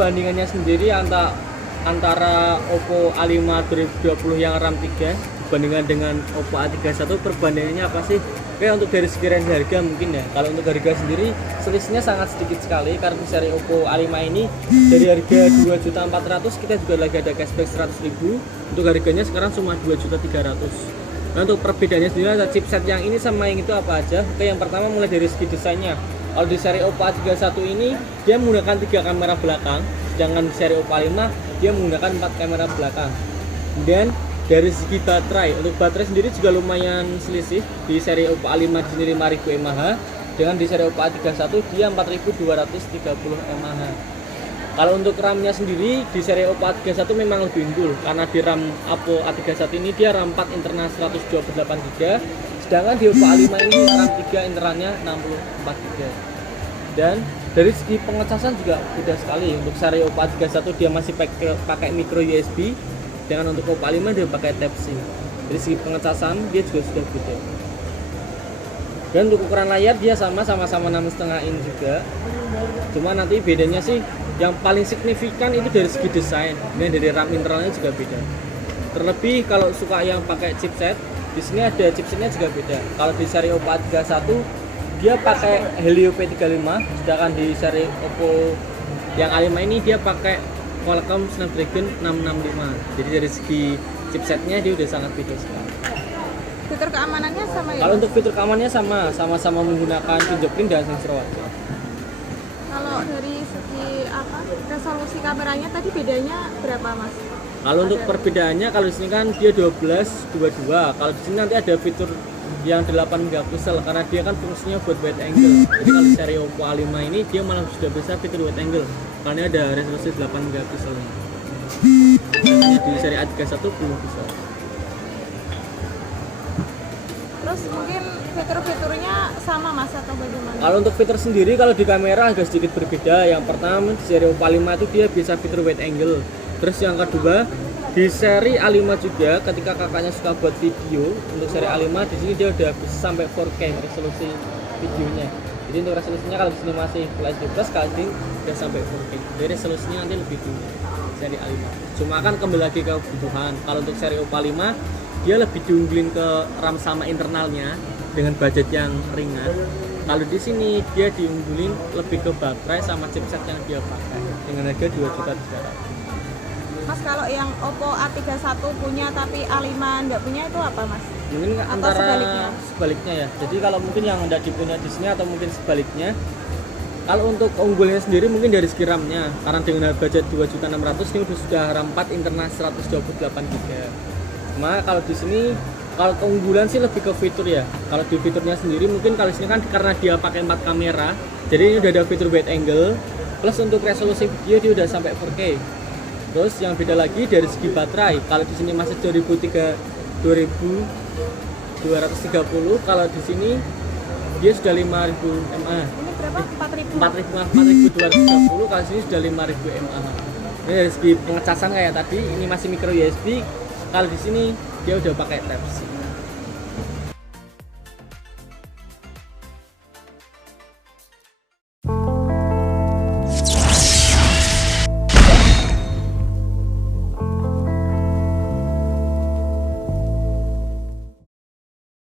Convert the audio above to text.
perbandingannya sendiri antara Oppo A5 2020 yang RAM 3 dibandingkan dengan Oppo A31, perbandingannya apa sih? Oke, untuk dari segi range harga mungkin ya. Kalau untuk harga sendiri selisihnya sangat sedikit sekali karena di seri Oppo A5 ini dari harga 2.400.000 kita juga lagi ada cashback 100.000. Untuk harganya sekarang cuma 2.300.000. Nah, untuk perbedaannya sendiri ada chipset yang ini sama yang itu apa aja? Oke, yang pertama mulai dari segi desainnya. Kalau di seri Oppo A31 ini dia menggunakan 3 kamera belakang, sedangkan di seri Oppo A5 dia menggunakan 4 kamera belakang. Kemudian dari segi baterai, untuk baterai sendiri juga lumayan selisih. Di seri Oppo A5 di sini 5000 mAh, dengan di seri Oppo A31 dia 4230 mAh. Kalau untuk RAM-nya sendiri di seri Oppo A31 memang lebih unggul karena di RAM Oppo A31 ini dia RAM 4 internal 128GB, sedangkan di Oppo A5 ini RAM 3 internalnya 64GB. Dan dari segi pengecasan juga beda sekali. Untuk seri Oppo A31 dia masih pakai micro USB, dengan untuk Oppo A5 dia pakai Type-C. Dari segi pengecasan dia juga sudah beda. Dan untuk ukuran layar dia sama-sama 6,5 in juga. Cuma nanti bedanya sih yang paling signifikan itu dari segi desain, dan dari RAM internalnya juga beda. Terlebih kalau suka yang pakai chipset, di sini ada chipsetnya juga beda. Kalau di seri Oppo A31 dia pakai Helio P35, sedangkan di seri Oppo yang A5 ini dia pakai Qualcomm Snapdragon 665. Jadi dari segi chipsetnya dia udah sangat beda sekali. Fitur keamanannya sama ya? Kalau untuk fitur keamanannya sama-sama menggunakan fingerprint dan sensor wajah. Kalau dari segi resolusi kameranya tadi bedanya berapa, Mas? Kalau untuk perbedaannya, kalau di sini kan dia 12-22. Kalau di sini nanti ada fitur yang 8 megapiksel karena dia kan fungsinya buat wide angle. Jadi kalau di seri Oppo A5 ini dia malah sudah bisa fitur wide angle karena ada resolusi 8 megapiksel. Di seri A31 belum bisa. Terus mungkin fitur-fiturnya sama, Mas, atau bagaimana? Kalau untuk fitur sendiri, kalau di kamera agak sedikit berbeda. Yang pertama di seri Oppo A5 itu dia bisa fitur wide angle. Terus yang kedua di seri A5 juga ketika kakaknya suka buat video, untuk seri A5 di sini dia udah bisa sampai 4K resolusi videonya. Jadi untuk resolusinya kalau di sini masih Full HD Plus, kalau di sini udah sampai 4K. Jadi resolusinya nanti lebih tinggi seri A5. Cuma kan kembali lagi ke kebutuhan. Kalau untuk seri Oppo A5 dia lebih diunggulin ke RAM sama internalnya dengan budget yang ringan. Kalau di sini dia diunggulin lebih ke baterai sama chipset yang dia pakai dengan harga 2.300.000. Mas, kalau yang Oppo A31 punya tapi A5 enggak punya itu apa, Mas? Mungkin Atau antara sebaliknya ya. Jadi kalau mungkin yang tidak dipunya di sini atau mungkin sebaliknya. Kalau untuk keunggulannya sendiri mungkin dari segi RAM-nya, karena dengan budget 2.600.000 ini sudah RAM 4 internal 128GB. Cuma kalau di sini kalau keunggulan sih lebih ke fitur ya. Kalau di fiturnya sendiri mungkin kalau di sini kan karena dia pakai 4 kamera, jadi ini udah ada fitur wide angle. Plus untuk resolusi video dia udah sampai 4K. Terus yang beda lagi dari segi baterai. Kalau di sini masih 2230, kalau di sini dia sudah 5000 mAh. Ini berapa? 4230, kalau di sini sudah 5000 mAh. Ini dari segi pengecasan kayak tadi, ini masih micro USB. Kalau di sini dia udah pakai Type-C.